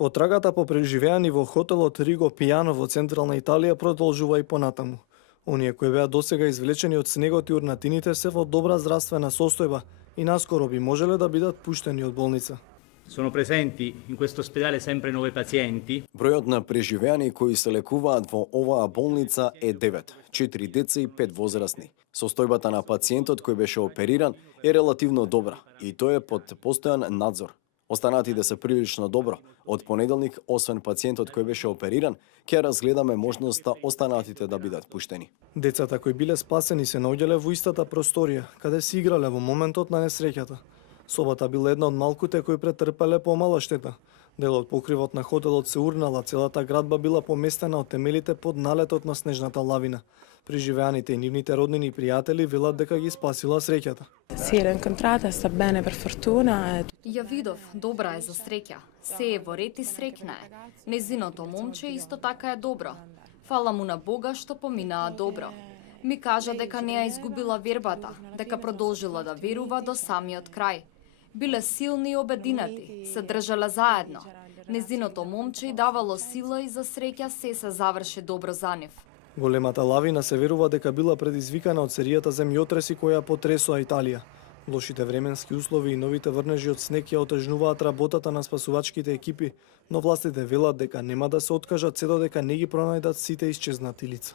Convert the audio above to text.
Потрагата по преживеани во хотелот Риго Пијано во централна Италија продолжува и понатаму. Оние кои беа досега извлечени од снегот и урнатините се во добра здравствена состојба и наскоро би можеле да бидат пуштени од болница. Sono presenti in questo ospedale sempre 9 pazienti. Бројот на преживеани кои се лекуваат во оваа болница е 9, 4 деца и 5 возрастни. Состојбата на пациентот кој беше опериран е релативно добра и тој е под постојан надзор. Останатите се прилично добро. Од понеделник, освен пациентот кој беше опериран, ќе разгледаме можноста останатите да бидат пуштени. Децата кои биле спасени се наоѓале во истата просторија, каде се играле во моментот на несреќата. Собата била една од малкуте кои претрпеле помала штета. Дел од покривот на хотелот се урнала, целата градба била поместена од темелите под налетот на снежната лавина. Преживеаните и нивните роднини и пријатели велат дека ги спасила среќата. Sì, l'ho incontrata, sta bene per fortuna. Ја видов, добра е за среќа. Се е во ред и среќна е. Незиното момче исто така е добро. Фала му на Бога што поминаа добро. Ми кажа дека не ја изгубила вербата, дека продолжила да верува до самиот крај. Биле силни и обединати, се држале заедно. Незиното момче и давало сила и за среќа се заврши добро за нив. Големата лавина се верува дека била предизвикана од серијата земјотреси која потресоа Италија. Лошите временски услови и новите врнежи од снег ја отежнуваат работата на спасувачките екипи, но властите велат дека нема да се откажат се додека не ги пронајдат сите исчезнати лица.